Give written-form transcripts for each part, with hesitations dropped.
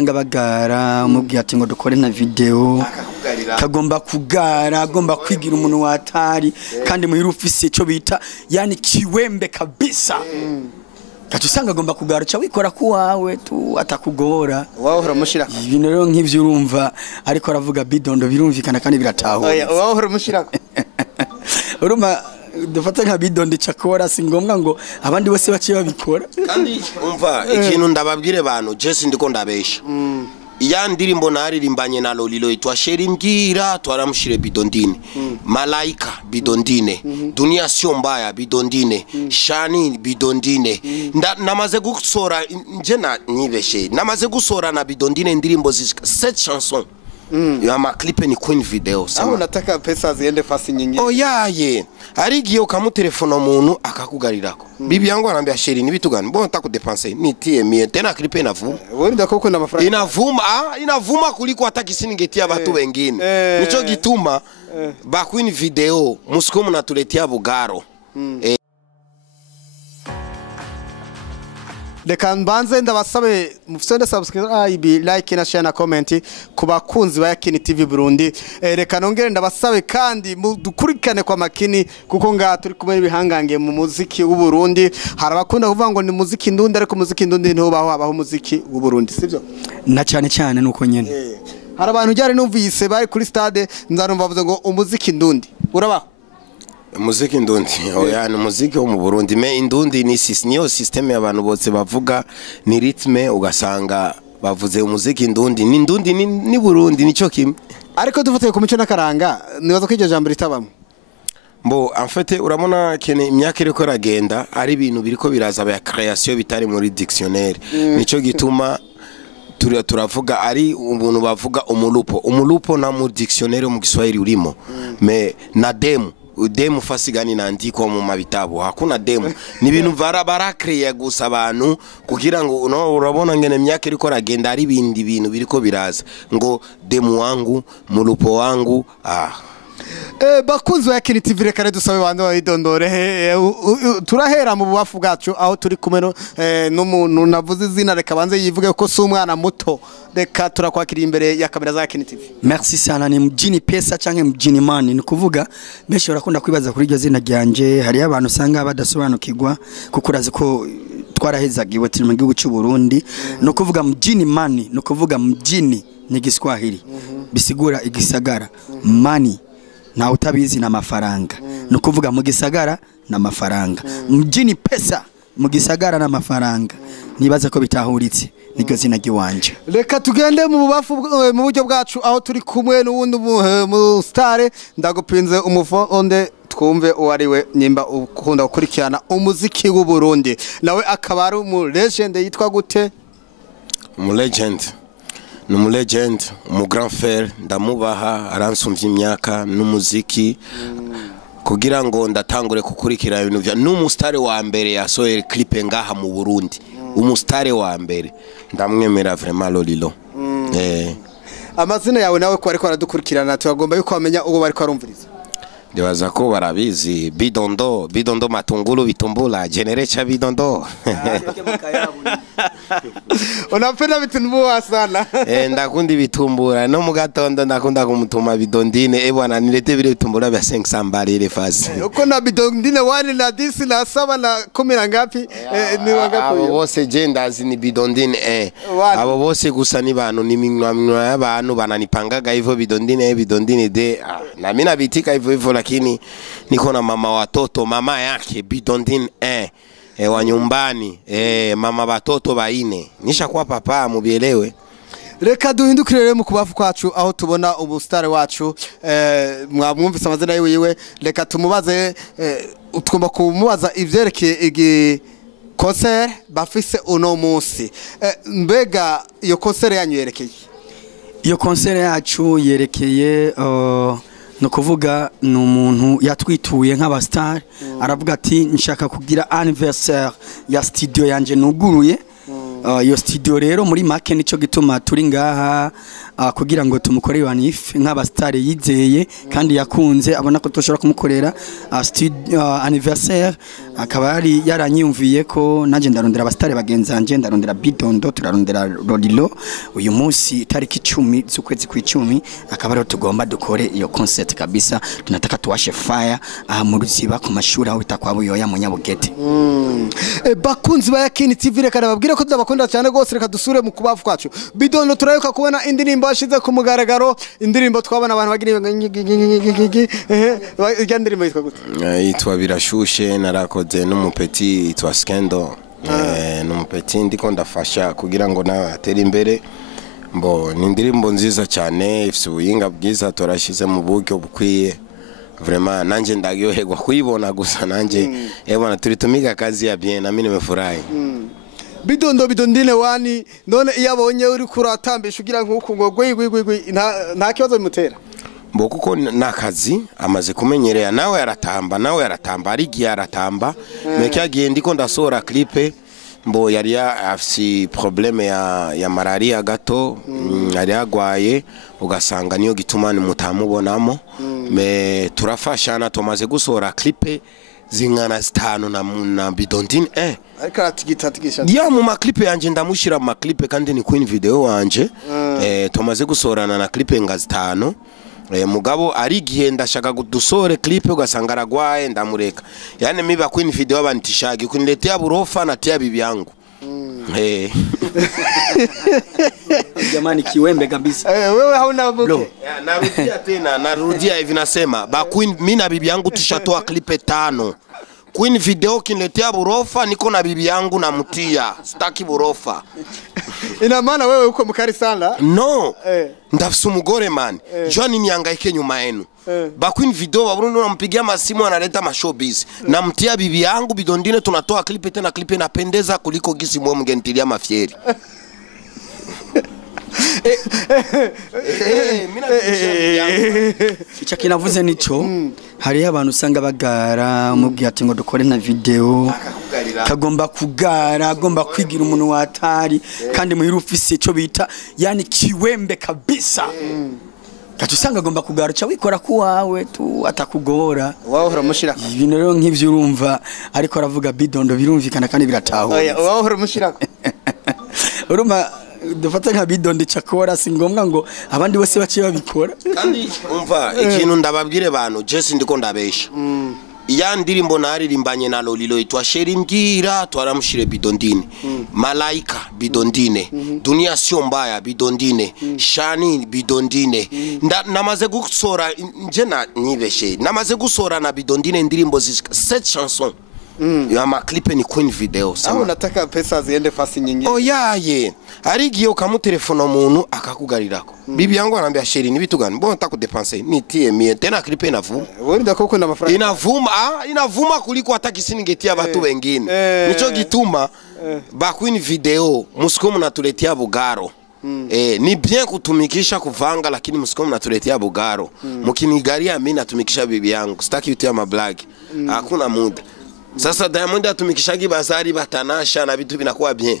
usanga bagara umubwiye ati ngo dukore na video kagomba kugara agomba kwigira umuntu watari kandi muhira ufise ico bita yani kiwembe kabisa Kati usanga agomba kugara uca wikora ku wawe tu atakugora wahora mushirako ibintu rero nk'ivyo urumva ariko aravuga bidondo birumvikana kandi birataho wahora mushirako urumva dufata nka bidondo cakora singombwa ngo abandi bose baciye babikora kandi umva ikintu ndababwire abantu Jesse ndiko ndabesha ya ndirimbo naririmbanye na Lolilo itwa Sheri mbwira twaramushire bidondine Malaika bidondine Dunia sio mbaya bidondine Shani bidondine namaze gusora nje na nibeshe namaze gusora na bidondine ndirimbo 7 chansons ya maklipe ni Queen video sama nataka pesa ziende fasi nyingi oyaye ari giyo kamutelefona umuntu akakugarirako bibi yangu anambia Sheri nibitugana bon takudepenser nitie mie tena klipe inavuma wewe ndakoko na mafaranga inavuma kuliko hata kisingetia watu wengine nicho gituma ba Queen video musikomu natuletea bugaro Reka mbanze ndabasabe mufite subscribe like na share na comment kubakunzi ba Yakini TV Burundi reka nongere ndabasabe kandi dukurikane kwa makini kuko nga turi kumwe ibihangange mu muziki w'u Burundi harabakunda kuvuga ngo ni muziki ndundi ariko muziki ndundi nto baho muziki w'u Burundi sivyo na cyane nuko nyene hari abantu cyane numvise bari kuri stade nzarumva bavuze ngo umuziki ndundi urabaho Muziki ndundi oyana muziki wo mu Burundi me indundi ni niyo system y'abantu bose bavuga ni rythme ugasanga bavuze umuziki ndundi ni ndundi ni Burundi nico kimwe ariko dufate ku mico nakaranga nibaza ko iryo jambo ritabamo Mbo en fait urabona kene imyaka iriko ragenda ari ibintu biriko biraza ba création bitari muri dictionnaire nico gituma turavuga ari umuntu bavuga umulupo na mu dictionnaire mu Kiswahili urimo me na demu fasigani naandikwa mu mabitabo hakuna demu ni ibintu barakreya gusa abantu kugira ngo urabona ngene myaka iriko ragenda ari bindi bintu biriko biraza ngo demu wangu mulupo wangu bakunzi wa Yakini TV reka dusabe bandi bayidondore turahera mu bubafu bwacu aho turi kumwe n'umuntu navuze izina reka banze yivuge ko si umwana muto reka turakwakira imbere ya kamera za Yakini TV merci sana ni mjini pesa canke mjini mani ni kuvuga benshi barakunda kwibaza kuri iryo zina ryanje hari abantu usanga badasobanukirwa kuko urazi ko twarahezagiwe turi mu gihugu cy'u Burundi no kuvuga mjini mani no kuvuga mjini ni Giswahili bisigura igisagara mani na utabizi na mafaranga nukuvuga mu gisagara na mafaranga mjini pesa mu gisagara na mafaranga nibaza ko bitahuritse niryo zina giwanje reka tugende mu bubafu mu buryo bwacu aho turi kumwe n'uwundi mu star ndagupinze umufonde twumve uwariwe nyimba ukunda gukurikirana umuziki w'u Burundi nawe akaba ari mu legend yitwa gute mu legend Numu legend, mu grand frère, ndamubaha aransumvye imyaka n'umuziki kugira ngo ndatangure kukurikira ibintu vya n'umustare wa mbere yasohoye clip ngaha mu Burundi umustare wa mbere ndamwemera vraiment Lolilo amazina yawe nawe ko ariko aradukurikirana tugomba yuko amenya uwo bariko arumviriza Ndibaza ko barabizi bidondo matungulu bitumbula generecha bidondo Unapenda vitumbua sana ndakundi bitumbura no mu gatondo ndakunda kumutuma bidondine bwana nilete bile bitumbura bya 500 mbali ile fasi uko na bidondine 1 na 10 na 7 na 10 ngapi ni wangapi abo bose gendas ni bidondine abo bose gusa ni bantu ni minwa y'abantu bananipangaga hivyo bidondine de na mimi nabitika hivyo lakini niko na mama watoto mama yake bidondine wa nyumbani mama batoto baine nishakuwa papa mubielewe reka duhindukire mu kubafu kwacu aho tubona ubustare wacu mwamwumvise amazina yiwe reka tumubaze tugomba kumubaza ivyerekeye igi concert bafise uno munsi mbega iyo concert yanyu yerekeye iyo concert yacu yerekeye no kuvuga n'umuntu yatwituye nk'abastar aravuga ati nshaka kugira anniversaire ya studio yanje nuguruye iyo studio rero muri make nico gituma turi ngaha kugira ngo tumukore Wanif nk'abastare yizeye kandi yakunze abona ko tushobora kumukorera anniversaire akaba yaranyumviye ko nanje ndarondera abastare bagenzanje ndarondera Bidondo turarondera Lolilo uyu munsi tariki 10 z'ukwezi kw'icumi akaba rero tugomba dukore iyo concert kabisa tunataka tuwashe fire mu ruziba ku mashuri aho bitakwa buyoya mu Nyabugete. Bakunzi ba Yakini TV reka nababwire ko ndabakunda cyane gose reka dusure mu kubavu kwacu Bidondo turayuka kubona indirimbo ashize ku mugaragaro indirimbo twabona abantu bagira indirimbo yitwa gute yitwa birashushe narakoze n'umupeti yitwa Skendo n'umupeti ndiko ndafasha kugira ngo na atere imbere mbo ni indirimbo nziza cyane ifite ubuyinga bwiza turashize mu buryo bukwiye vraiment nanje ndagyoherwa kuyibona gusa nanje ebona turitumiga kazi ya bien na mimi nimefurahi. Bidondo Bidondine wani none iyo abonye uri kuratambisha ugira nkuko ngo gwi nta kibazo bimutera mbo kuko nakazi amaze kumenyerera nawe yaratamba ari giye aratamba meke agiye ndiko ndasora clip mbo yari afisi probleme ya malaria gato yari agwaye ugasanga niyo gituma ni mutamubonamo me turafashana tumaze gusora clip zingana 5 na Bidondine ariko atigisha ya mu maklipe yanje ndamushira mu maklipe kandi ni Queen video wanje tumaze gusorana na clip nga 5 mugabo ari gihe ndashaka gudusore clip ugasanga aragwaye ndamureka yani miba Queen video abantishagi kuniletea burofa na tia bibi yangu jamani kiwembe kabisa wewe hauna buke narudia tena narudia hivi nasema ba Queen mimi na bibi yangu tushatoa clip 5 Queen video kiniletea burofa niko na bibi yangu namutia sitaki burofa ina maana wewe uko mkari sana no ndafisa umugore man Johnny niangaike nyuma yenu ba Queen video waburundi nampigia masimu analeta mashowbiz namtia bibi yangu Bidondine tunatoa clip tena clip inapendeza kuliko gisi mwe mngentilia mafieri Ica kinavuze nico hari abantu usanga bagara umubwiye ati ngo dukore na video kagomba kugara agomba kwigira umuntu watari kandi muhira ufise ico bita yani kiwembe kabisa Katusanga agomba kugara cha wikora kuwawe tu atakugora waho uramushira ibintu rero nk'ivyo urumva ariko aravuga Bidondo birumvikana kandi birataho waho uramushira urumva dufata nka Bidondo cyakora singombwa ngo abandi bose baciye babikora kandi umva ikintu ndababwire bantu Jesse ndiko ndabesha ya ndirimbo naririmbanye na Lolilo itwa Sheri mbwira twaramushire Bidondine Malaika Bidondine Dunia sio mbaya Bidondine Shani Bidondine namaze gusora nje na nibeshe namaze gusora na Bidondine ndirimbo 7 chansons ya maklipe ni Queen video sema nataka pesa ziende fasi nyingi oyaye ari giye ukamutelefona umuntu akakugarirako bibi yangu anambia Sheri nibitugani bon takudepenser nitie mie tena clip inavuma wewe ndako na mafaranga inavuma kuliko hata kisingetia watu wengine nicho gituma ba Queen video musiko mnatuletea bugaro ni bien kutumikisha kuvanga lakini musiko mnatuletea bugaro mukinigaria mimi natumikisha bibi yangu sitaki utia mablagi hakuna muda sasa Diamond atumikishagi bazari batanasha na vitu vinakuwa bien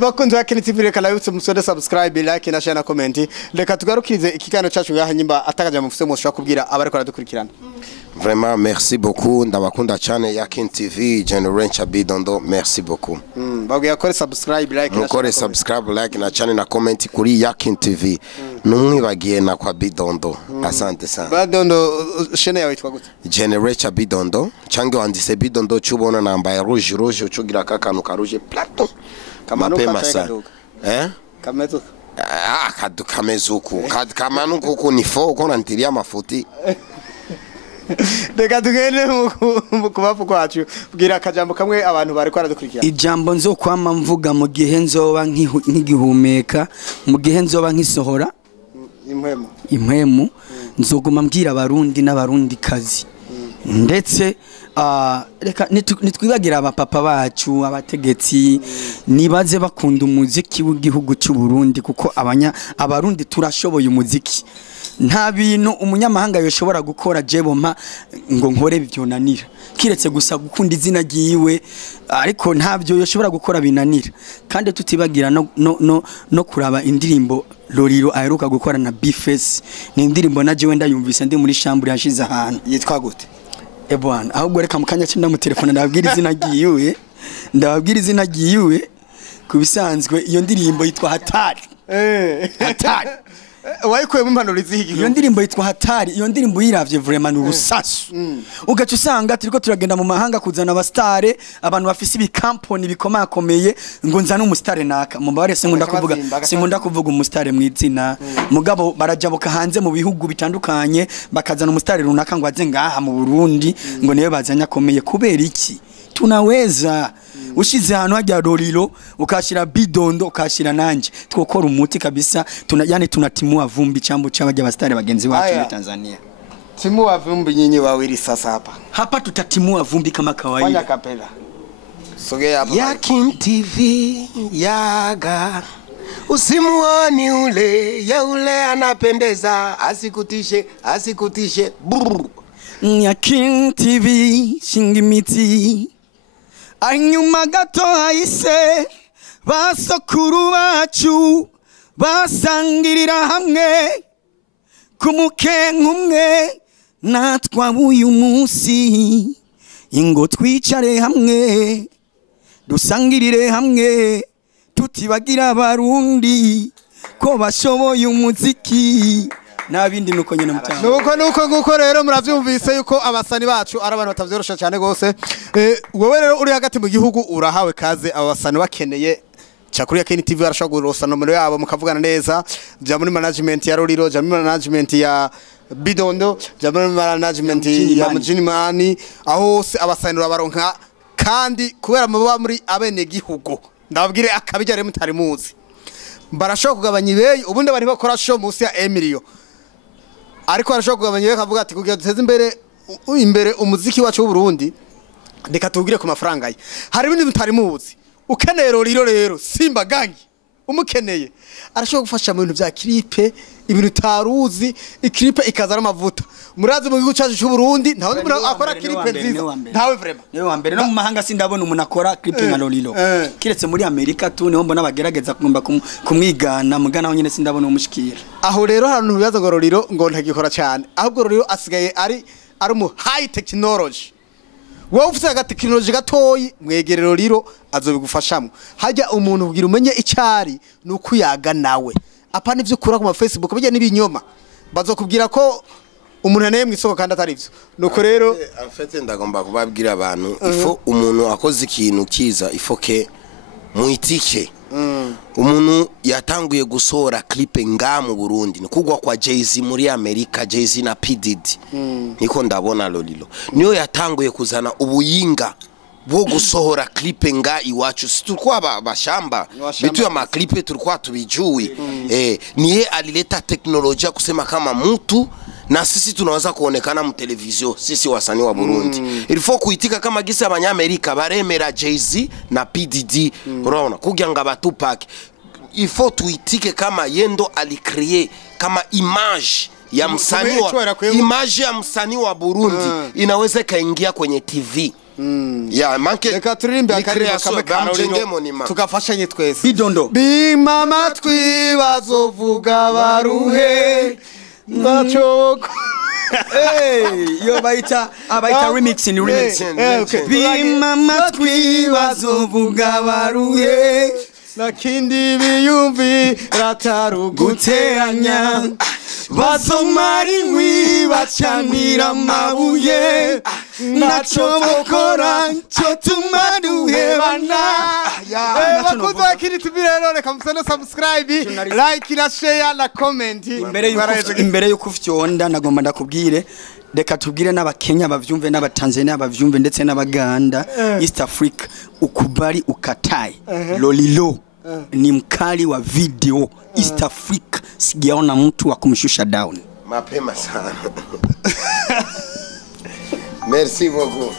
bakunzi ba Yakini TV reka layutse musode subscribe like na share na comment reka tugarukize ikikano cyacu gaha nyimba atakaja mufise mu shaka kubwira abari ko radukurikirana vraiment merci beaucoup ndabakunda cyane Yakini TV Generation Bidondo merci beaucoup baguye akore subscribe like na share subscribe like na channel na comment kuri Yakini TV numwibagiye na kwa Bidondo asante sana Bidondo shene yawe itwa gute Generation Bidondo change wandise Bidondo chubona namba rouge ucugira kakanu ka rouge plateau kamanuka sana kamezuka kamezuku kamanuka uko ni fo uko nantiria mafuti Deka tugende mu kubafu kwacu bwira akajambo kamwe abantu bari kwaradukurikira ijambo nzo kwama mvuga mu gihe nzoba nk'igihumeka mu gihe nzoba nk'isohora impwemu nzoguma mbwira abarundi n'abarundi kazi ndetse reka nitwibagira abapapa bacu abategetsi nibaze bakunda umuziki w'igihugu cy'u Burundi kuko abarundi turashoboye umuziki nta bintu umunyamahanga yoshobora gukora jeboma ngo nkore byonanira kiretse gusa gukunda izina giyiwe ariko ntabyo yoshobora gukora binanira kandi tutibagira no kuraba indirimbo Lolilo aheruka gukora na Bface ni indirimbo naje wenda yumvise ndi muri chambre yashize ahantu yitwa gute ebwana ahubwo reka mukanya cyo mu telefone ndababwira izina giyiwe kubisanzwe iyo ndirimbo yitwa Hatari Hatari wayikuye mu mpanuro z'iki iyo ndirimbo yitwa Hatari iyo ndirimbo yiravye vraiment urusasu ugaca usanga turiko turagenda mu mahanga kuzana abastare abantu bafise ibikamponi bikomakomeye ngo nzana umustare naka mumbare sinkunda kuvuga umustare mwizina mugabo barajabuka hanze mu bihugu bitandukanye bakazana umustare runaka ngo aze ngaha mu Burundi ngo niwe bazanya komeye kubera iki tunaweza ushize hano hajya Lolilo ukashira Bidondo ukashira nanje twokora umuti kabisa yani tunatimua vumbi chambo c'abajya bastare bagenzi wacu muri Tanzania timua vumbi nyinyi wawili sasa hapa tutatimua vumbi kama kawaida fanya kapela sogea hapa Yakin TV yaga usimuoni ule ya ule anapendeza asikutishe brr. Yakin TV shingimiti anyuma gato hahise basokuru bacu basangirira hamwe kumukenkumwe natwa uyu munsi ingo twicare hamwe dusangirire hamwe tutibagira abarundi ko bashoboye umuziki nabindi nuko nyene mutanga nuko rero muravyumvise yuko abasani bacu ari abantu batavyorosha cyane gose wowe rero uri hagati mu gihugu urahawe kaze abasani bakeneye Chakuri ya Yakin TV arashobora gurosa nomero yabo mukavugana neza bya muri management ya Lolilo bya muri management ya Bidondo bya muri management ya Mujinimani aho se abasanira baronka kandi kubera muba muri abene gihugu ndababwire akabijya mutari muzi barashobora kugabanya ibeyi ubundi bari bakora show musi ya Emilio ariko arashobora kugabanya ibeyi kavuga ati kugira duteze imbere umuziki wacu w'u Burundi reka tubwire ku mafaranga ye hari ibindi mutari muzi ukeneye Lolilo rero Simba gangi umukeneye arashobora gufasha mu bintu bya clipe ibintu taruzi iklipe ikazara amavuta murazi mu gihugu cyacu cy'u Burundi ntawe akora clipe nziza ntawe vraiment niwe wa mbere no mu mahanga sindabona umuntu akora clipe nka Lolilo kiretse muri Amerika tu niho mbona bagerageza kugomba kumwigana mugana aho nyine sindabona umushikira aho rero hano bibaza ngo Lolilo ngo ntagikora cyane ahubwo Lolilo asigaye ari mu high technology wowe ufite agatekinoloji gatoyi mwegere Lolilo azobigufashamo hajya umuntu ubwira umenye icyari nuko yaga nawe apa nivyo kura ku Facebook bijya nibinyoma bazokubwira ko umuntu aneye mu isoko kandi atari byo nuko rero afete ndagomba kubabwira abantu ifo umuntu akoze ikintu kiza ifoke muitike umuntu yatanguye gusora clip nga mu Burundi nikugwa kwa Jay-Z muri Amerika Jay-Z na P Diddy niko ndabona Lolilo niyo yatanguye kuzana ubuyinga bwo gusohora clip nga iwacu situlikuwa bashamba bitu ya maklipe tulikuwa tubijui niye alileta teknolojia kusema kama mtu na sisi tunaweza kuonekana mu televizio sisi wasanii wa Burundi ilifo kuitika kama gisa abanyamerika baremera Jay-Z na P Diddy unaona kugira nga Tupac ifo tuitike kama yendo alicreate kama image ya msanii wa Burundi inaweza kaingia kwenye TV ya manke reka turirimbe akarimo tukafashanye twese Bidondo bimama twibazovuga baruhe nachoko yo baita remixing bimama twibazovuga baruhe nakindi biyumvi rataruguteranya basomari nkwi bacanira amabuye naco bokora cyo tumaduhebana bakoze Yakin TV rero reka musane subscribe like na share na comment imbere yuko ufyonda nagomba ndakubwire reka tubwire n'abakenya bavyumve n'abatanzania bavyumve ndetse n'abaganda East Africa ukubali ukatai Lolilo ni mkali wa video East Africa sijaona mtu wa kumshusha down mapema sana merci beaucoup